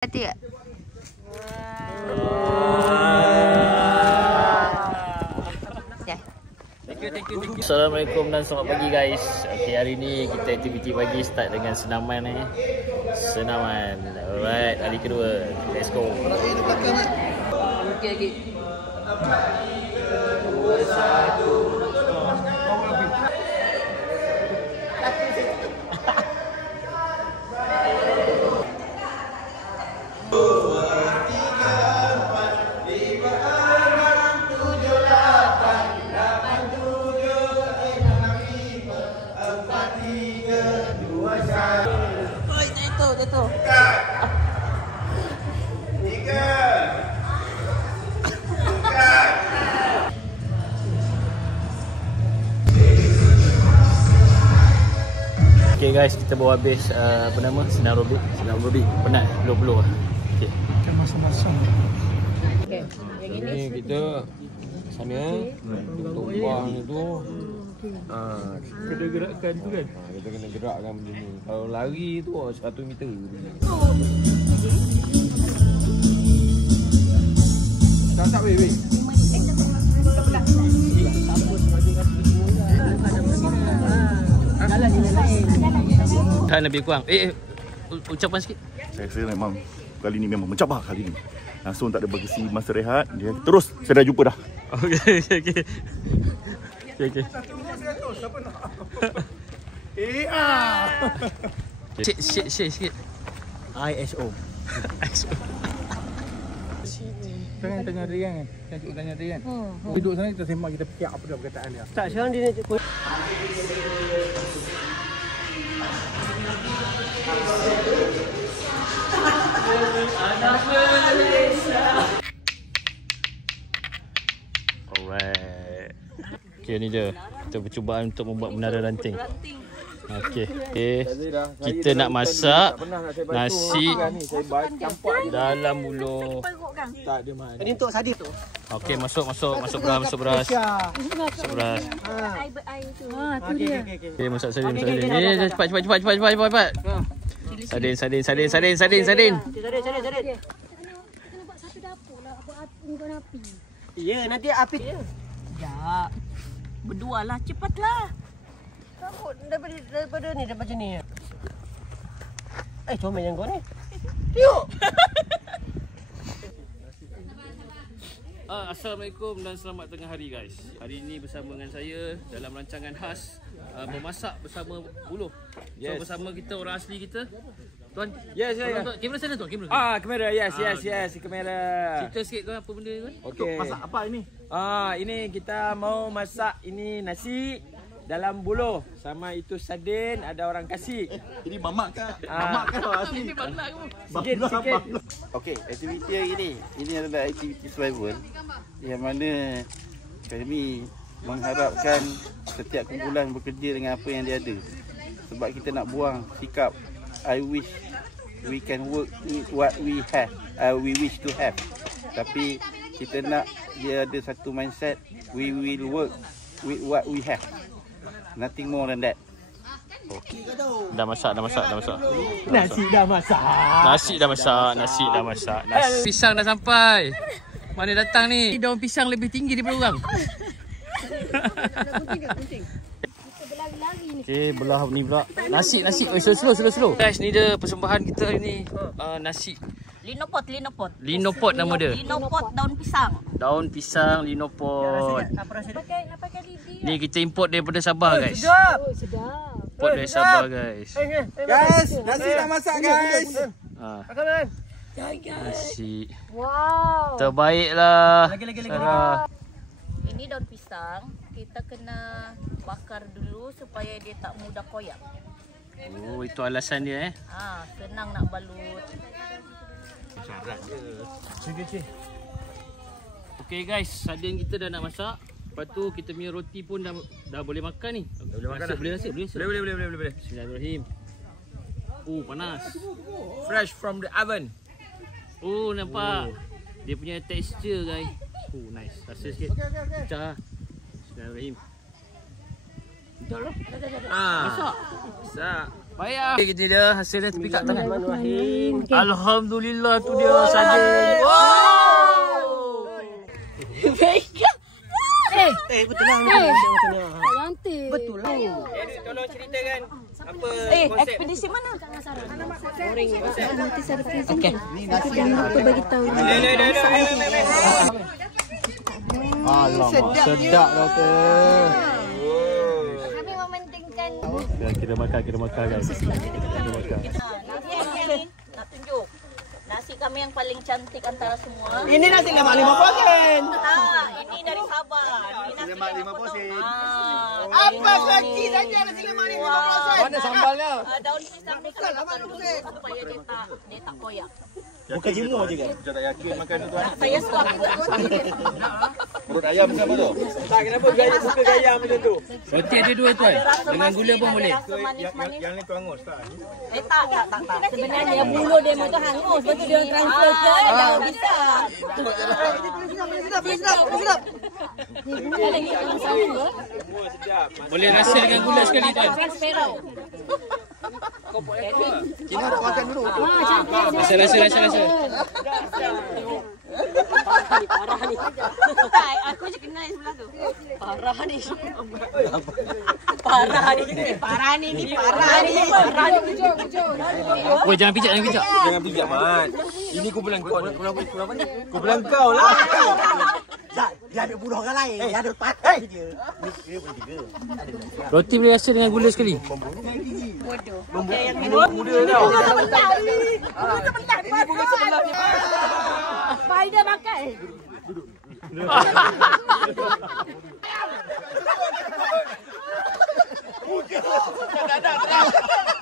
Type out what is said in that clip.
Hati tak? Assalamualaikum dan selamat pagi guys. Okay, hari ni kita aktiviti pagi start dengan senaman ni. Senaman. Alright, hari kedua. Let's go. Okey. 2 1 Okay guys, kita baru habis senam aerobik. Senam aerobik penat peluh-peluh. Okey. Kan masam-masam. Okey. Yang ini kita sana tumpang itu kena gerakkan tu kan. Kita kena gerakkan benda ni. Kalau lari tu 1 meter. Tak weh. Kan lebih kurang. Ucapan sikit. Saya memang kali ni memang mencabar kali ni. Langsung tak ada bagi masa rehat. Dia terus saya dah jumpa dah. Okey. Shit sikit. ISO. Tengah dia kan. Cikgu tanya dia kan. Duduk sana kita sembang, kita fikir apa dah perkataan dia. Tak, sekarang dia nak cakap. Alright. Okay, ni je. Kita percubaan untuk membuat menara ranting. Okay. Kita nak masak nasi dalam buluh. Tak ada mana. Ini untuk sadir tu. Okay, masuk beras. Okay, masak sardin. Ni cepat. Sardin. Sadir. Ya, nanti api. Ya. Berdua lah, cepatlah. Kamu daripada ni. Comel yang kau ni. Yuk. Assalamualaikum dan selamat tengah hari guys. Hari ini bersama dengan saya dalam rancangan khas memasak bersama buluh. So bersama kita orang asli kita. Tuan. Yes. Kamera sana tuan, kamera. Kamera. Yes, kamera. Cerita sikit kau apa benda ni tuan? Okey. Masak apa ini? Ini kita mau masak ini nasi dalam buluh sama itu sardin, ada orang kasih. Ini mamak ke? Mamak ke asli? Ini bangla aku. Sikit. Okey, aktiviti hari ini adalah aktiviti survival yang mana kami mengharapkan setiap kumpulan bekerja dengan apa yang dia ada. Sebab kita nak buang sikap I wish we can work with what we have, we wish to have. Tapi kita nak dia ada satu mindset, we will work with what we have. Nothing more than that. Okay. Dah masak. Nasi dah masak. Nasi pisang dah sampai. Mana datang ni? Daun pisang lebih tinggi daripada orang. Okay, belah ni pula. Nasi. Slow. Guys, ni dia persembahan kita hari ni. Nasi. Linopot nama dia. Linopot daun pisang. Linopot. Nak pakai lidi. Ni kita import daripada Sabah guys. Sedap. Import dari Sabah guys. Guys, nasi dah masak guys. Nasi. Wow. Terbaik lah. Lagi. Ini daun pisang. Kita kena bakar dulu supaya dia tak mudah koyak. Oh, itu alasan dia Senang nak balut. Syarat je. Okay guys, sardin kita dah nak masak. Lepas tu kita punya roti pun dah boleh makan ni. Boleh rasa. Boleh. Bismillahirrahmanirrahim. Panas. Fresh from the oven. Nampak. Dia punya texture guys. Nice. Rasa sikit. Pecah. Bismillahirrahmanirrahim. Betul lah. Masak. Payah. Kita dia hasil dia tepi kat tangan. Bismillahirrahmanirrahim. Alhamdulillah tu dia sardin. Wow. Betul lah ni. Cantik. Betul lah. Tolong ceritakan apa Ekspedisi mana? Nanti surprise okay. Aku jangan lupa bagi tahu. Alamak, sedap doktor. Kami mementingkan Kita makan guys. Nasi ni nak tunjuk. Nasi kami yang paling cantik antara semua. Ini nasi lemak 5%. Ini dari Sabah. Ini nasi lemak 5%. Apa kaki saja nasi lemak ni 5%. Mana sambalnya? Daun pisang ni kami bakar dulu supaya dia tak koyak. Bukan jemur je kan? Saya tak yakin makan tu tuan. Saya suap juga. Perut ayam siapa tu? Tak, kenapa gaya suka gaya macam tu? Roti ada dua tuan. Dengan gula pun boleh. Yang ni tu hangus tak? Tak. Sebenarnya bulu dia memang hangus. Lepas tu dia transfer ke daun pisang. Sedap. Boleh rasa dengan gula sekali tuan. Transparent. Cina nak makan dulu. Rasa. Parah ni. Aku je kenal sebelah tu. Parah ni. Woi, jangan pijak. Jangan pijak, Mat. Ini kumpulan kau. Kumpulan kau lah. Dia ada bunuh orang lain. Dia ada pakai je. Roti boleh rasa dengan gula sekali. Muda tau. Spider makan. Tak.